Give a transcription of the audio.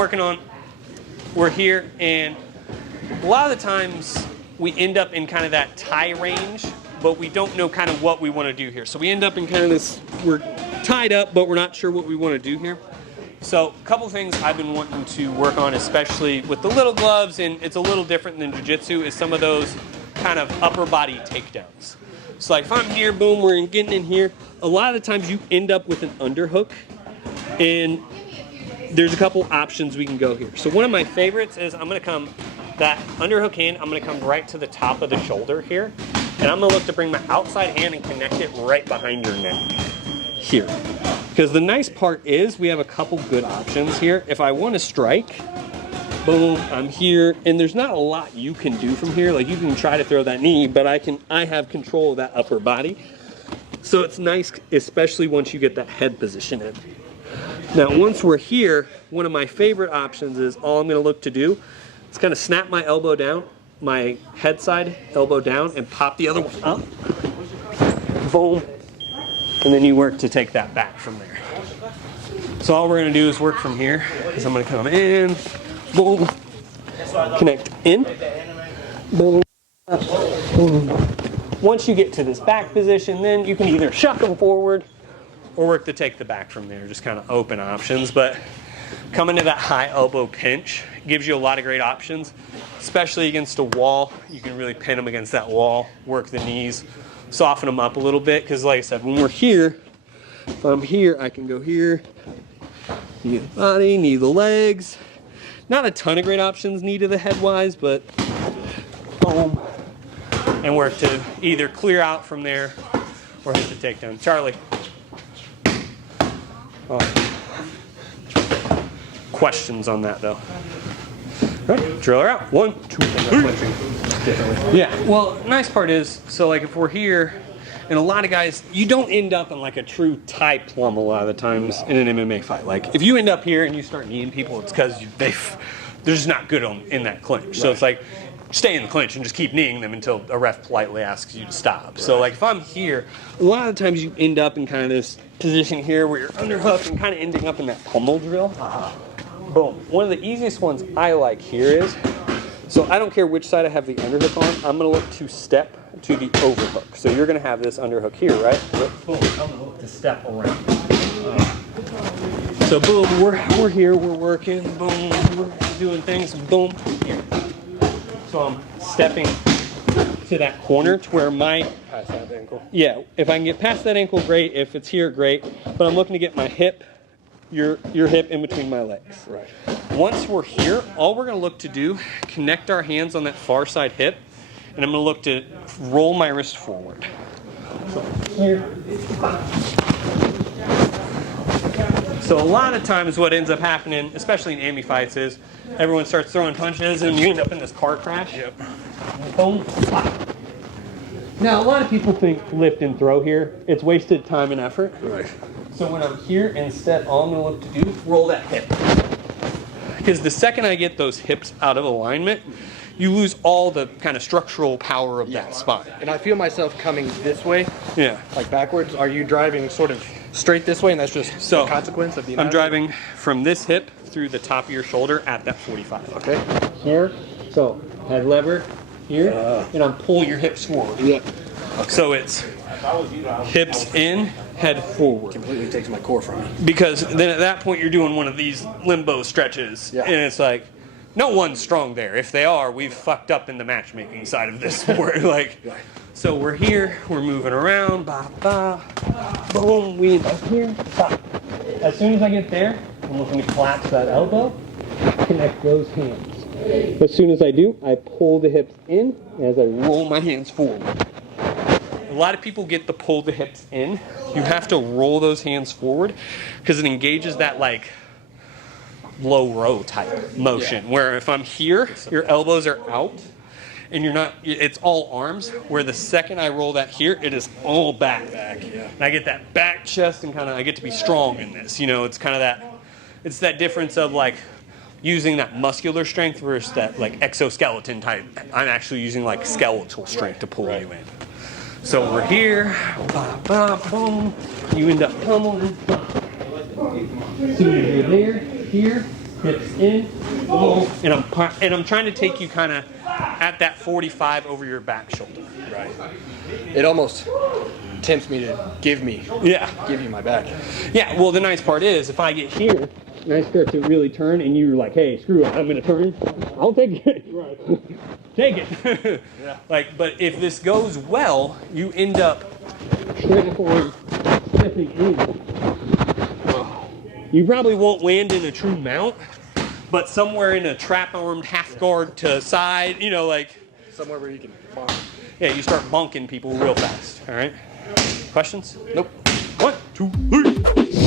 working on, we're here, and a lot of the times we end up in kind of that tie range, but we don't know kind of what we want to do here. So we end up in kind of this, we're tied up, but we're not sure what we want to do here. So a couple things I've been wanting to work on, especially with the little gloves, and it's a little different than jiu-jitsu, is some of those kind of upper body takedowns. So like if I'm here, boom, we're getting in here, a lot of the times you end up with an underhook, and there's a couple options we can go here. So one of my favorites is I'm gonna come that underhook in, I'm gonna come right to the top of the shoulder here, and I'm gonna look to bring my outside hand and connect it right behind your neck here. Because the nice part is we have a couple good options here. If I want to strike, boom, I'm here, and there's not a lot you can do from here. Like you can try to throw that knee, but I have control of that upper body. So it's nice, especially once you get that head position in. Now, once we're here, one of my favorite options is all I'm going to look to do is kind of snap my elbow down, my head side elbow down, and pop the other one up. Boom. And then you work to take that back from there. So all we're gonna do is work from here. So I'm gonna come in, boom, connect in, boom, boom. Once you get to this back position, then you can either shuck them forward or work to take the back from there. Just kind of open options. But coming to that high elbow pinch gives you a lot of great options, especially against a wall. You can really pin them against that wall, work the knees, soften them up a little bit, because like I said, when we're here, if I'm here, I can go here, knee the body, knee the legs. Not a ton of great options knee to the head wise, but boom, and work to either clear out from there or hit the takedown. Charlie. Questions on that though? All right, drill her out. 1, 2, 3. Yeah, well, nice part is, so like if we're here, and a lot of guys, you don't end up in like a true tie plumb a lot of the times in an MMA fight. Like if you end up here and you start kneeing people, it's because they're just not good in that clinch. Right. So it's like, stay in the clinch and just keep kneeing them until a ref politely asks you to stop. Right. So like if I'm here, a lot of the times you end up in kind of this position here where you're underhooked and kind of ending up in that pummel drill. Boom. One of the easiest ones I like here is, so I don't care which side I have the underhook on, I'm going to look to step to the overhook. So you're going to have this underhook here, right? Boom. I'm going to look to step around. So boom, we're here, we're working, boom, we're doing things, boom, here. So I'm stepping to that corner to where my, past that ankle. Yeah, if I can get past that ankle, great. If it's here, great. But I'm looking to get my hip, your hip in between my legs. Right. Once we're here, all we're going to look to do, connect our hands on that far side hip, and I'm going to look to roll my wrist forward. So here. So a lot of times what ends up happening, especially in AMI fights, is everyone starts throwing punches and you end up in this car crash. Yep. Boom. Now a lot of people think lift and throw here. It's wasted time and effort. Right. So when I'm here, instead, all I'm going to look to do is roll that hip. Because the second I get those hips out of alignment, you lose all the kind of structural power of that spine. And I feel myself coming this way, Yeah. like backwards. Are you driving sort of straight this way, and that's just So the consequence of the I'm driving from this hip through the top of your shoulder at that 45. Okay. Here, so head lever here, and I'm pulling your hips forward. Yeah. Okay. So it's hips in, head forward. Completely takes my core from me. Because then at that point you're doing one of these limbo stretches, and it's like, no one's strong there. If they are, we've fucked up in the matchmaking side of this sport. Like, so we're here, we're moving around, ba ba, boom, we end up here, ba. As soon as I get there, I'm looking to collapse that elbow, connect those hands. As soon as I do, I pull the hips in as I roll my hands forward. A lot of people get the pull the hips in. You have to roll those hands forward because it engages that like low row type motion, where if I'm here, your elbows are out and you're not, it's all arms, where the second I roll that here, it is all back. And I get that back chest and kind of, I get to be strong in this, you know, it's kind of that, it's that difference of like using that muscular strength versus that like exoskeleton type. I'm actually using like skeletal strength to pull you in. So we're here, ba, ba, boom, you end up pummeling. As soon as you're there, here, hips in, and I'm trying to take you kind of at that 45 over your back shoulder. Right. It almost tempts me to give you my back. Yeah, well, the nice part is if I get here and I start to really turn and you're like, hey, screw it, I'm going to turn, I'll take it. Right. Take it. Yeah. Like, but if this goes well, you end up straight forward, stepping in. You probably won't land in a true mount, but somewhere in a trap-armed half guard to side, you know, like. Somewhere where you can farm. Yeah, you start bunking people real fast, all right? Questions? Nope. 1, 2, 3.